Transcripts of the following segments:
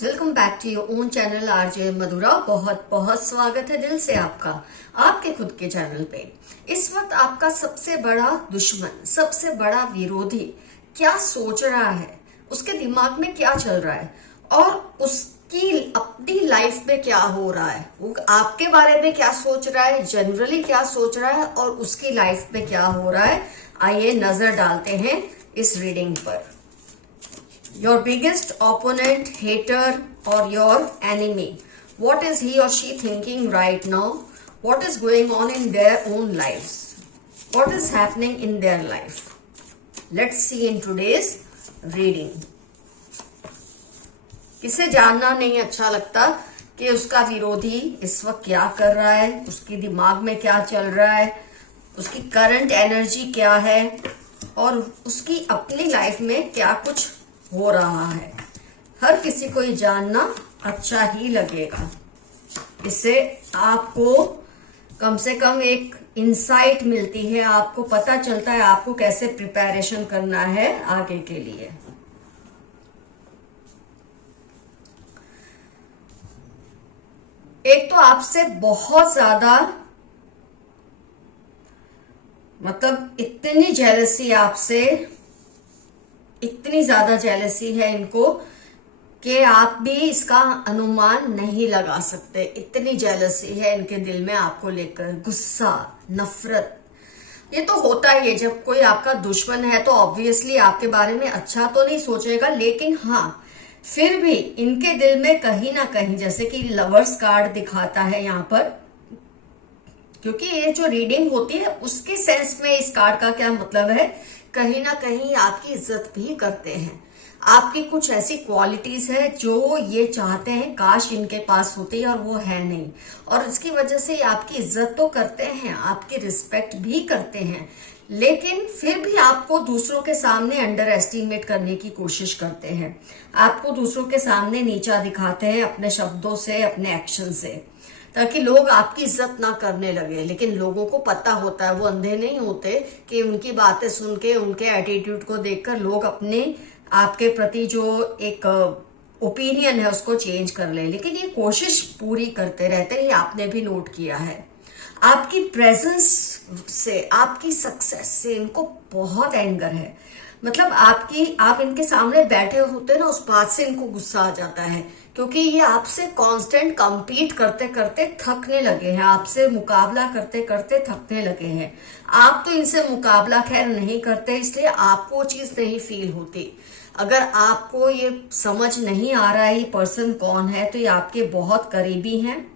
Friends, welcome back to your own channel RJ Madhura. बहुत बहुत स्वागत है दिल से आपका आपके खुद के चैनल पे। इस वक्त आपका सबसे बड़ा दुश्मन, सबसे बड़ा विरोधी क्या सोच रहा है, उसके दिमाग में क्या चल रहा है और उसकी अपनी लाइफ में क्या हो रहा है, वो आपके बारे में क्या सोच रहा है, जनरली क्या सोच रहा है और उसकी लाइफ में क्या हो रहा है। आइए नजर डालते हैं इस रीडिंग पर। Your biggest opponent, hater or your enemy. What is he or she thinking right now? What is going on in their own lives? What is happening in their life? Let's see in today's reading. किसे जानना नहीं अच्छा लगता कि उसका विरोधी इस वक्त क्या कर रहा है, उसके दिमाग में क्या चल रहा है, उसकी करंट एनर्जी क्या है और उसकी अपनी लाइफ में क्या कुछ हो रहा है। हर किसी को ये जानना अच्छा ही लगेगा। इससे आपको कम से कम एक इंसाइट मिलती है, आपको पता चलता है आपको कैसे प्रिपरेशन करना है आगे के लिए। एक तो आपसे बहुत ज्यादा मतलब इतनी जेलसी आपसे, इतनी ज्यादा जेलसी है इनको कि आप भी इसका अनुमान नहीं लगा सकते। इतनी जेलसी है इनके दिल में आपको लेकर, गुस्सा, नफरत। ये तो होता ही है, जब कोई आपका दुश्मन है तो ऑब्वियसली आपके बारे में अच्छा तो नहीं सोचेगा, लेकिन हाँ फिर भी इनके दिल में कहीं ना कहीं, जैसे कि लवर्स कार्ड दिखाता है यहाँ पर, क्योंकि ये जो रीडिंग होती है उसके सेंस में इस कार्ड का क्या मतलब है, कहीं ना कहीं आपकी इज्जत भी करते हैं। आपकी कुछ ऐसी क्वालिटीज है जो ये चाहते हैं काश इनके पास होती, और वो है नहीं, और इसकी वजह से आपकी इज्जत तो करते हैं, आपकी रिस्पेक्ट भी करते हैं, लेकिन फिर भी आपको दूसरों के सामने अंडर एस्टिमेट करने की कोशिश करते हैं, आपको दूसरों के सामने नीचा दिखाते हैं अपने शब्दों से, अपने एक्शन से, ताकि लोग आपकी इज्जत ना करने लगे। लेकिन लोगों को पता होता है, वो अंधे नहीं होते कि उनकी बातें सुन के, उनके एटीट्यूड को देखकर लोग अपने आपके प्रति जो एक ओपिनियन है उसको चेंज कर ले। लेकिन ये कोशिश पूरी करते रहते हैं, ये आपने भी नोट किया है। आपकी प्रेजेंस से, आपकी सक्सेस से इनको बहुत एंगर है। मतलब आप इनके सामने बैठे होते ना, उस बात से इनको गुस्सा आ जाता है, क्योंकि ये आपसे कांस्टेंट compete करते करते थकने लगे हैं, आपसे मुकाबला करते करते थकने लगे हैं। आप तो इनसे मुकाबला खैर नहीं करते, इसलिए आपको वो चीज नहीं फील होती। अगर आपको ये समझ नहीं आ रहा है ये पर्सन कौन है, तो ये आपके बहुत करीबी हैं,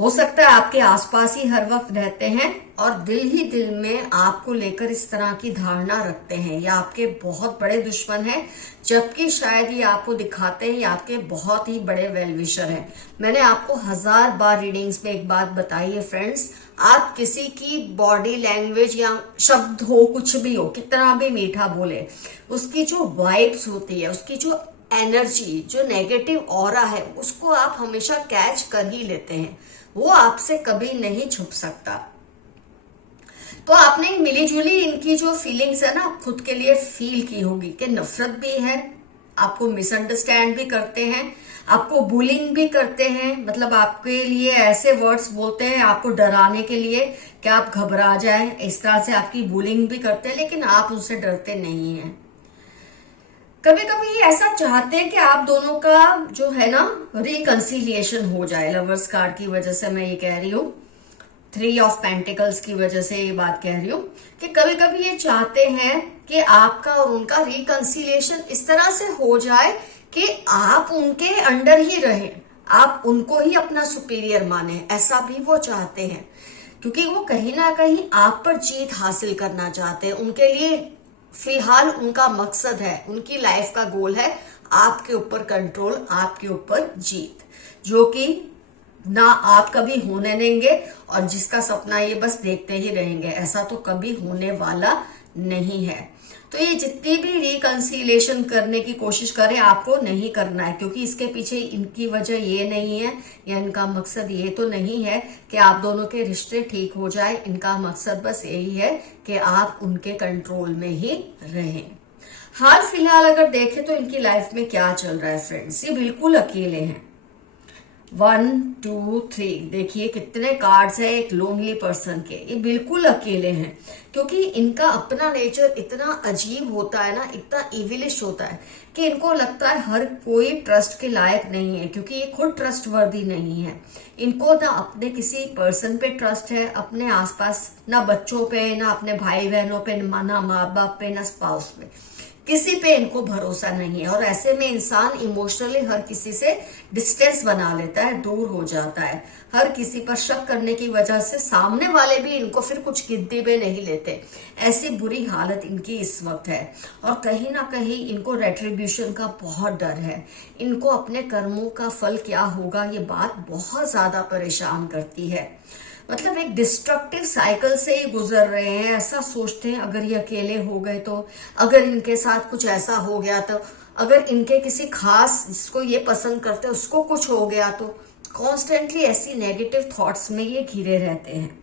हो सकता है आपके आसपास ही हर वक्त रहते हैं और दिल ही दिल में आपको लेकर इस तरह की धारणा रखते हैं। ये आपके बहुत बड़े दुश्मन हैं, जबकि शायद ये आपको दिखाते हैं ये आपके बहुत ही बड़े वेल विशर हैं। मैंने आपको 1000 बार रीडिंग्स में एक बात बताई है फ्रेंड्स, आप किसी की बॉडी लैंग्वेज या शब्द हो, कुछ भी हो, कितना भी मीठा बोले, उसकी जो वाइब्स होती है, उसकी जो एनर्जी, जो नेगेटिव ऑरा है, उसको आप हमेशा कैच कर ही लेते हैं। वो आपसे कभी नहीं छुप सकता। तो आपने मिली जुली इनकी जो फीलिंग्स है ना, खुद के लिए फील की होगी कि नफरत भी है, आपको मिसअंडरस्टैंड भी करते हैं, आपको बुलिंग भी करते हैं। मतलब आपके लिए ऐसे वर्ड्स बोलते हैं आपको डराने के लिए कि आप घबरा जाएं, इस तरह से आपकी बुलिंग भी करते हैं, लेकिन आप उनसे डरते नहीं हैं। कभी कभी ये ऐसा चाहते हैं कि आप दोनों का जो है ना रिकंसिलिएशन हो जाए। लवर्स कार्ड की वजह से मैं ये कह रही हूँ, 3 ऑफ पेंटिकल्स की वजह से ये बात कह रही हूँ कि कभी कभी ये चाहते हैं कि आपका और उनका रिकंसिलिएशन इस तरह से हो जाए कि आप उनके अंडर ही रहें, आप उनको ही अपना सुपीरियर माने। ऐसा भी वो चाहते हैं, क्योंकि वो कहीं ना कहीं आप पर जीत हासिल करना चाहते हैं। उनके लिए फिलहाल उनका मकसद है, उनकी लाइफ का गोल है आपके ऊपर कंट्रोल, आपके ऊपर जीत, जो कि ना आप कभी होने देंगे और जिसका सपना ये बस देखते ही रहेंगे। ऐसा तो कभी होने वाला नहीं है। तो ये जितनी भी रिकंसिलिएशन करने की कोशिश करें, आपको नहीं करना है, क्योंकि इसके पीछे इनकी वजह ये नहीं है या इनका मकसद ये तो नहीं है कि आप दोनों के रिश्ते ठीक हो जाए। इनका मकसद बस यही है कि आप उनके कंट्रोल में ही रहें। हाल फिलहाल अगर देखें तो इनकी लाइफ में क्या चल रहा है फ्रेंड्स, ये बिल्कुल अकेले हैं। 1 2 3 देखिए कितने कार्ड्स है एक लोनली पर्सन के। ये बिल्कुल अकेले हैं क्योंकि इनका अपना नेचर इतना अजीब होता है ना, इतना इविलिश होता है कि इनको लगता है हर कोई ट्रस्ट के लायक नहीं है, क्योंकि ये खुद ट्रस्ट वर्दी नहीं है। इनको ना अपने किसी पर्सन पे ट्रस्ट है, अपने आसपास ना बच्चों पे, ना अपने भाई बहनों पे, ना माँ बाप पे, ना स्पाउस पे, किसी पे इनको भरोसा नहीं है। और ऐसे में इंसान इमोशनली हर किसी से डिस्टेंस बना लेता है, दूर हो जाता है। हर किसी पर शक करने की वजह से सामने वाले भी इनको फिर कुछ गिनती में नहीं लेते। ऐसी बुरी हालत इनकी इस वक्त है और कहीं ना कहीं इनको रेट्रीब्यूशन का बहुत डर है। इनको अपने कर्मों का फल क्या होगा ये बात बहुत ज्यादा परेशान करती है। मतलब एक डिस्ट्रक्टिव साइकिल से ही गुजर रहे हैं। ऐसा सोचते हैं अगर ये अकेले हो गए तो, अगर इनके साथ कुछ ऐसा हो गया तो, अगर इनके किसी खास जिसको ये पसंद करते हैं उसको कुछ हो गया तो, कॉन्स्टेंटली ऐसी नेगेटिव थॉट्स में ये घिरे रहते हैं।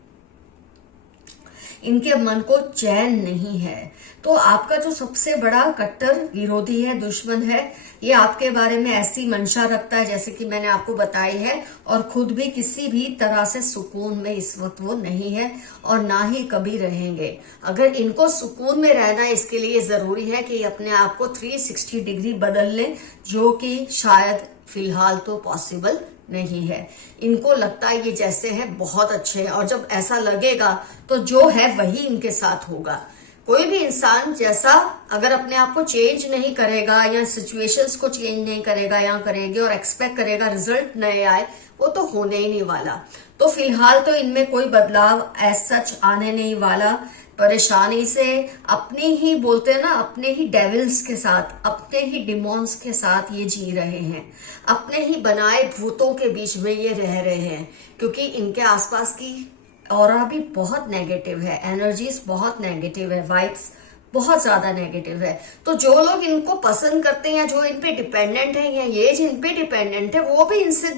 इनके मन को चैन नहीं है। तो आपका जो सबसे बड़ा कट्टर विरोधी है, दुश्मन है, ये आपके बारे में ऐसी मंशा रखता है जैसे कि मैंने आपको बताई है, और खुद भी किसी भी तरह से सुकून में इस वक्त वो नहीं है और ना ही कभी रहेंगे। अगर इनको सुकून में रहना है इसके लिए जरूरी है कि अपने आप को 360 डिग्री बदल लें, जो कि शायद फिलहाल तो पॉसिबल नहीं है। इनको लगता है ये जैसे है बहुत अच्छे हैं, और जब ऐसा लगेगा तो जो है वही इनके साथ होगा। कोई भी इंसान जैसा अगर अपने आप को चेंज नहीं करेगा या सिचुएशंस को चेंज नहीं करेगा या करेगी और एक्सपेक्ट करेगा रिजल्ट नए आए, वो तो होने ही नहीं वाला। तो फिलहाल तो इनमें कोई बदलाव एज सच आने नहीं वाला। परेशानी से अपने ही बोलते हैं ना, अपने ही डेविल्स के साथ, अपने ही डिमॉन्स के साथ ये जी रहे हैं। अपने ही बनाए भूतों के बीच में ये रह रहे हैं, क्योंकि इनके आसपास की ऑरा भी बहुत नेगेटिव है, एनर्जीज बहुत नेगेटिव है, वाइब्स बहुत ज्यादा नेगेटिव है। तो जो लोग इनको पसंद करते हैं या जो इन पे डिपेंडेंट है या ये जिन पे डिपेंडेंट है, वो भी इनसे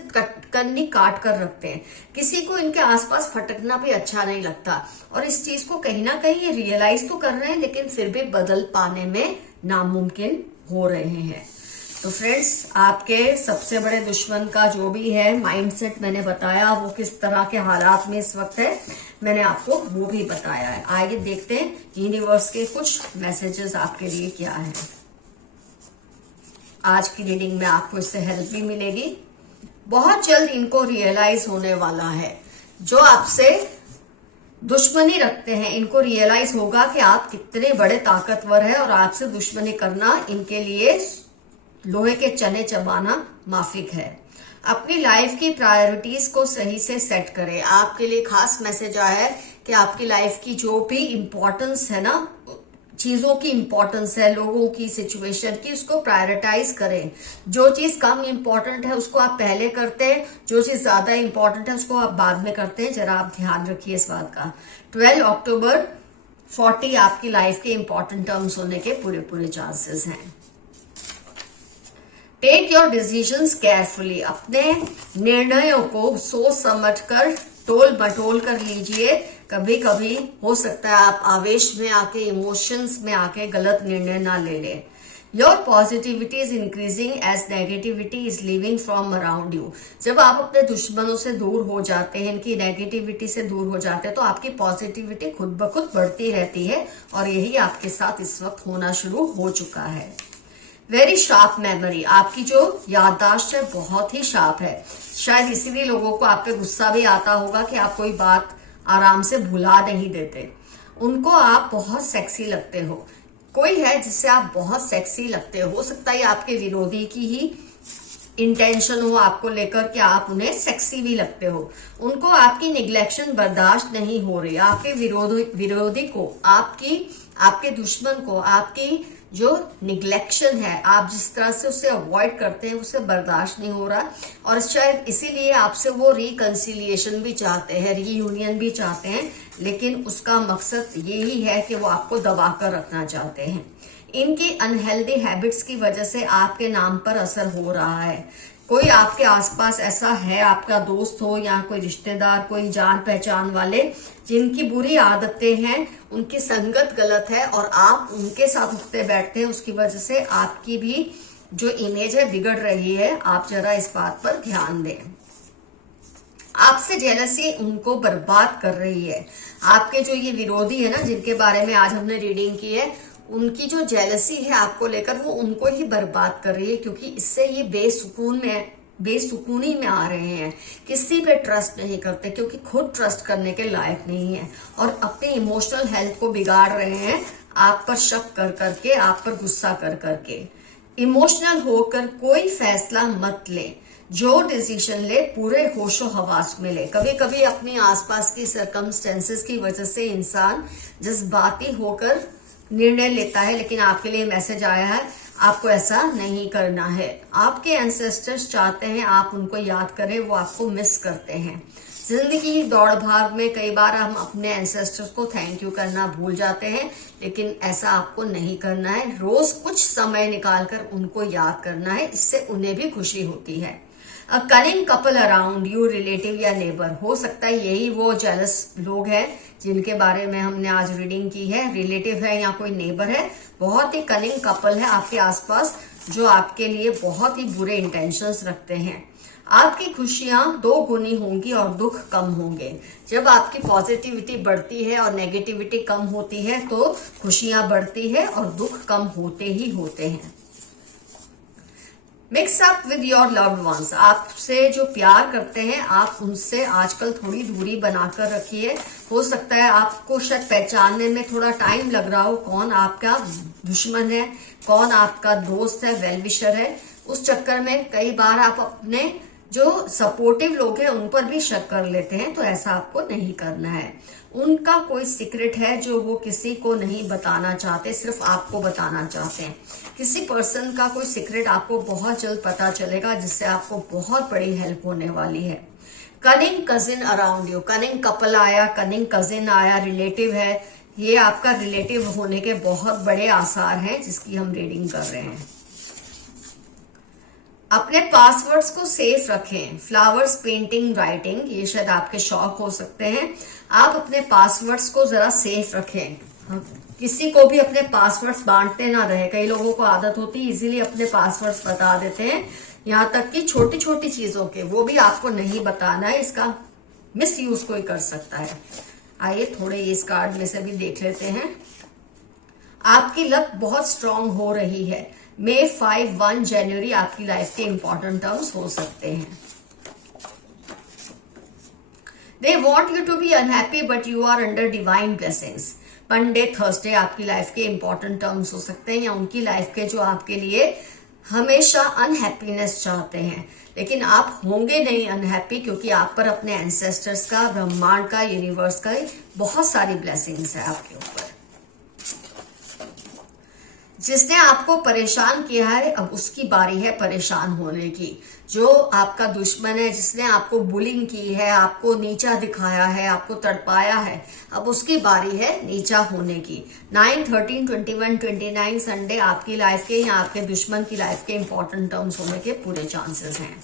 कन्नी काट कर रखते हैं। किसी को इनके आसपास फटकना भी अच्छा नहीं लगता, और इस चीज को कहीं ना कहीं ये रियलाइज तो कर रहे हैं, लेकिन फिर भी बदल पाने में नामुमकिन हो रहे हैं। तो फ्रेंड्स, आपके सबसे बड़े दुश्मन का जो भी है माइंडसेट मैंने बताया, वो किस तरह के हालात में इस वक्त है मैंने आपको वो भी बताया है। आइए देखते हैं यूनिवर्स के कुछ मैसेजेस आपके लिए क्या है। आज की रीडिंग में आपको इससे हेल्प भी मिलेगी। बहुत जल्द इनको रियलाइज होने वाला है, जो आपसे दुश्मनी रखते हैं इनको रियलाइज होगा कि आप कितने बड़े ताकतवर हैं, और आपसे दुश्मनी करना इनके लिए लोहे के चने चबाना माफिक है। अपनी लाइफ की प्रायोरिटीज को सही से सेट करें। आपके लिए खास मैसेज आया है कि आपकी लाइफ की जो भी इम्पोर्टेंस है ना, चीजों की इम्पोर्टेंस है, लोगों की, सिचुएशन की, उसको प्रायोरिटाइज करें। जो चीज कम इम्पोर्टेंट है उसको आप पहले करते हैं, जो चीज ज्यादा इम्पोर्टेंट है उसको आप बाद में करते हैं। जरा आप ध्यान रखिए इस बात का। 12 अक्टूबर 40 आपकी लाइफ के इम्पोर्टेंट टर्म्स होने के पूरे चांसेस हैं। Take your decisions carefully. अपने निर्णयों को सोच समझ कर टोल मटोल कर लीजिए। कभी कभी हो सकता है आप आवेश में आके, इमोशंस में आके गलत निर्णय ना ले लें। Your positivity is increasing as negativity is living from around you. जब आप अपने दुश्मनों से दूर हो जाते हैं, इनकी नेगेटिविटी से दूर हो जाते हैं, तो आपकी पॉजिटिविटी खुद ब खुद बढ़ती रहती है, और यही आपके साथ इस वक्त होना शुरू हो चुका है। Very sharp memory. आपकी जो याददाश्त है बहुत ही शार्प है। शायद इसीलिए लोगों को आप पे गुस्सा भी आता होगा कि आप कोई बात आराम से भुला नहीं देते। उनको आप बहुत सेक्सी लगते हो। कोई है जिससे आप बहुत सेक्सी लगते हो सकता है आपके विरोधी की ही इंटेंशन हो आपको लेकर कि आप उन्हें सेक्सी भी लगते हो। उनको आपकी निग्लेक्शन बर्दाश्त नहीं हो रही। आपके विरोधी को, आपके दुश्मन को आपकी जो निग्लेक्शन है, आप जिस तरह से उसे अवॉइड करते हैं, उसे बर्दाश्त नहीं हो रहा, और शायद इसीलिए आपसे वो रिकंसिलिएशन भी चाहते हैं, रीयूनियन भी चाहते हैं, लेकिन उसका मकसद यही है कि वो आपको दबाकर रखना चाहते हैं। इनकी अनहेल्दी हैबिट्स की वजह से आपके नाम पर असर हो रहा है। कोई आपके आसपास ऐसा है, आपका दोस्त हो या कोई रिश्तेदार, कोई जान पहचान वाले, जिनकी बुरी आदतें हैं, उनकी संगत गलत है और आप उनके साथ उठते बैठते हैं, उसकी वजह से आपकी भी जो इमेज है बिगड़ रही है। आप जरा इस बात पर ध्यान दें। आपसे जेलसी उनको बर्बाद कर रही है। आपके जो ये विरोधी है ना, जिनके बारे में आज हमने रीडिंग की है, उनकी जो जेलसी है आपको लेकर, वो उनको ही बर्बाद कर रही है, क्योंकि इससे ये बेसुकूनी में आ रहे हैं। किसी पे ट्रस्ट नहीं करते, क्योंकि खुद ट्रस्ट करने के लायक नहीं है और अपने इमोशनल हेल्थ को बिगाड़ रहे हैं आप पर शक कर करके, आप पर गुस्सा कर करके। इमोशनल होकर कोई फैसला मत ले, जो डिसीजन ले पूरे होशो हवास में ले। कभी कभी अपने आसपास की सर्कमस्टेंसेस की वजह से इंसान जज्बाती होकर निर्णय लेता है, लेकिन आपके लिए मैसेज आया है, आपको ऐसा नहीं करना है। आपके एंसेस्टर्स चाहते हैं आप उनको याद करें, वो आपको मिस करते हैं। जिंदगी की दौड़ भाग में कई बार हम अपने एंसेस्टर्स को थैंक यू करना भूल जाते हैं, लेकिन ऐसा आपको नहीं करना है। रोज कुछ समय निकालकर उनको याद करना है, इससे उन्हें भी खुशी होती है। A cunning couple around you, relative या नेबर, हो सकता है यही वो जेलस लोग हैं जिनके बारे में हमने आज रीडिंग की है। रिलेटिव है या कोई नेबर है, बहुत ही कनिंग कपल है आपके आसपास, जो आपके लिए बहुत ही बुरे इंटेंशंस रखते हैं। आपकी खुशियां 2 गुनी होंगी और दुख कम होंगे। जब आपकी पॉजिटिविटी बढ़ती है और नेगेटिविटी कम होती है, तो खुशियां बढ़ती है और दुख कम होते ही होते हैं। Mix up with your loved ones, आपसे जो प्यार करते हैं आप उनसे आजकल थोड़ी दूरी बनाकर रखिए। हो सकता है आपको शायद पहचानने में थोड़ा टाइम लग रहा हो, कौन आपका दुश्मन है, कौन आपका दोस्त है, वेल विशर है। उस चक्कर में कई बार आप अपने जो सपोर्टिव लोग हैं उन पर भी शक कर लेते हैं, तो ऐसा आपको नहीं करना है। उनका कोई सीक्रेट है जो वो किसी को नहीं बताना चाहते, सिर्फ आपको बताना चाहते हैं। किसी पर्सन का कोई सीक्रेट आपको बहुत जल्द पता चलेगा, जिससे आपको बहुत बड़ी हेल्प होने वाली है। Cunning cousin around you, cunning couple आया, कनिंग कजिन आया, रिलेटिव है, ये आपका रिलेटिव होने के बहुत बड़े आसार हैं जिसकी हम रीडिंग कर रहे हैं। अपने पासवर्ड्स को सेफ रखें। फ्लावर्स, पेंटिंग, राइटिंग, ये शायद आपके शौक हो सकते हैं। आप अपने पासवर्ड्स को जरा सेफ रखें। किसी को भी अपने पासवर्ड्स बांटते ना रहे। कई लोगों को आदत होती है इजीली अपने पासवर्ड्स बता देते हैं, यहाँ तक कि छोटी छोटी चीजों के, वो भी आपको नहीं बताना है, इसका मिस यूज कोई कर सकता है। आइए थोड़े इस कार्ड में से भी देख लेते हैं। आपकी लक बहुत स्ट्रांग हो रही है। May 5, 1 जनवरी आपकी लाइफ के इंपॉर्टेंट टर्म्स हो सकते हैं। They want you to be unhappy but you are under divine blessings. Monday, Thursday आपकी लाइफ के इंपॉर्टेंट टर्म्स हो सकते हैं, या उनकी लाइफ के जो आपके लिए हमेशा अनहैप्पीनेस चाहते हैं, लेकिन आप होंगे नहीं अनहैप्पी, क्योंकि आप पर अपने एंसेस्टर्स का, ब्रह्मांड का, यूनिवर्स का बहुत सारी ब्लेसिंग्स है आपके ऊपर। जिसने आपको परेशान किया है अब उसकी बारी है परेशान होने की। जो आपका दुश्मन है, जिसने आपको बुलिंग की है, आपको नीचा दिखाया है, आपको तड़पाया है, अब उसकी बारी है नीचा होने की। 9, 13, 21, 29 संडे आपकी लाइफ के या आपके दुश्मन की लाइफ के इंपॉर्टेंट टर्म्स होने के पूरे चांसेस हैं।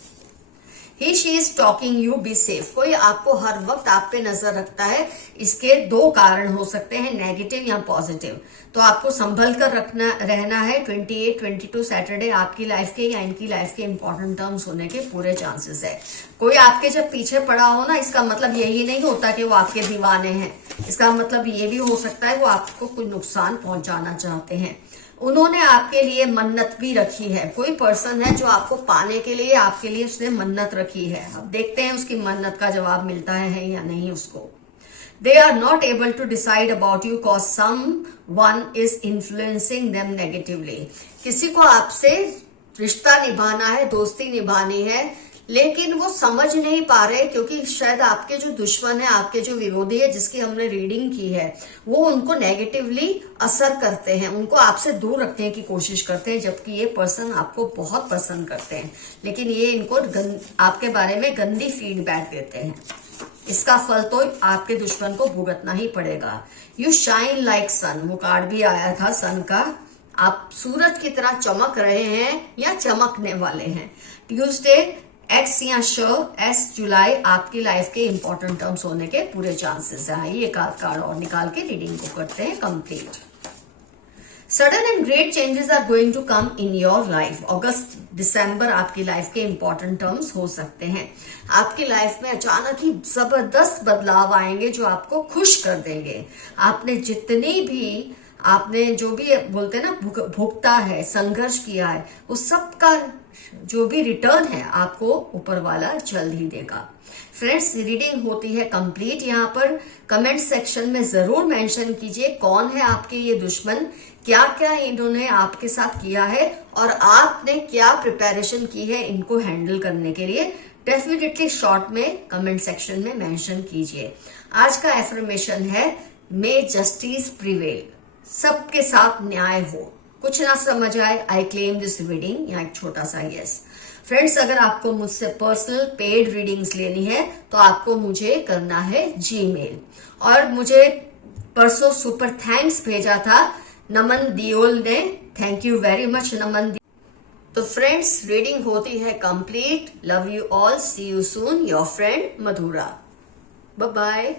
He she is talking you, be safe, कोई आपको हर वक्त आप पे नजर रखता है। इसके 2 कारण हो सकते हैं, नेगेटिव या पॉजिटिव, तो आपको संभल कर रहना है। 28, 22 सैटरडे आपकी लाइफ के या इनकी लाइफ के इंपॉर्टेंट टर्म्स होने के पूरे चांसेस है। कोई आपके जब पीछे पड़ा हो ना, इसका मतलब यही नहीं होता कि वो आपके दीवाने हैं। इसका मतलब ये भी हो सकता है वो आपको कोई नुकसान पहुंचाना चाहते हैं। उन्होंने आपके लिए मन्नत भी रखी है। कोई पर्सन है जो आपको पाने के लिए आपके लिए उसने मन्नत रखी है। अब देखते हैं उसकी मन्नत का जवाब मिलता है या नहीं उसको। They are not able to decide about you cause someone is influencing them negatively. किसी को आपसे रिश्ता निभाना है, दोस्ती निभानी है, लेकिन वो समझ नहीं पा रहे, क्योंकि शायद आपके जो दुश्मन है, आपके जो विरोधी है, जिसकी हमने रीडिंग की है, वो उनको नेगेटिवली असर करते हैं, उनको आपसे दूर रखने की कोशिश करते हैं, जबकि ये पर्सन आपको बहुत पसंद करते हैं, लेकिन ये इनको आपके बारे में गंदी फीडबैक देते हैं। इसका फल तो आपके दुश्मन को भुगतना ही पड़ेगा। यू शाइन लाइक सन, वो कार्ड भी आया था सन का। आप सूरज की तरह चमक रहे हैं या चमकने वाले हैं। ट्यूसडे एक्स या श एस जुलाई आपकी लाइफ के इंपॉर्टेंट टर्म्स होने के पूरे चांसेस हैं। आइए एक कार्ड और निकाल के रीडिंग को करते हैं complete. Sudden and great changes are going to come in your life. अगस्त दिसंबर आपकी लाइफ के इंपॉर्टेंट टर्म्स हो सकते हैं। आपकी लाइफ में अचानक ही जबरदस्त बदलाव आएंगे जो आपको खुश कर देंगे। आपने जो भी बोलते हैं ना भुगता है, संघर्ष किया है, उस सब का जो भी रिटर्न है आपको ऊपर वाला जल्द ही देगा। फ्रेंड्स, रीडिंग होती है कंप्लीट। यहाँ पर कमेंट सेक्शन में जरूर मेंशन कीजिए कौन है आपके ये दुश्मन, क्या क्या इन्होंने आपके साथ किया है और आपने क्या प्रिपरेशन की है इनको हैंडल करने के लिए। डेफिनेटली शॉर्ट में कमेंट सेक्शन में मेंशन कीजिए। आज का एफर्मेशन है मे जस्टिस प्रिवेल, सबके साथ न्याय हो। कुछ ना समझ आए, आई क्लेम दिस रीडिंग, यहाँ एक छोटा सा यस। फ्रेंड्स, अगर आपको मुझसे पर्सनल पेड रीडिंग्स लेनी है तो आपको मुझे करना है जीमेल। और मुझे परसों सुपर थैंक्स भेजा था नमन दियोल ने, thank you very much Naman. तो फ्रेंड्स, रीडिंग होती है complete. Love you all, see you soon, your friend Madhura. Bye bye.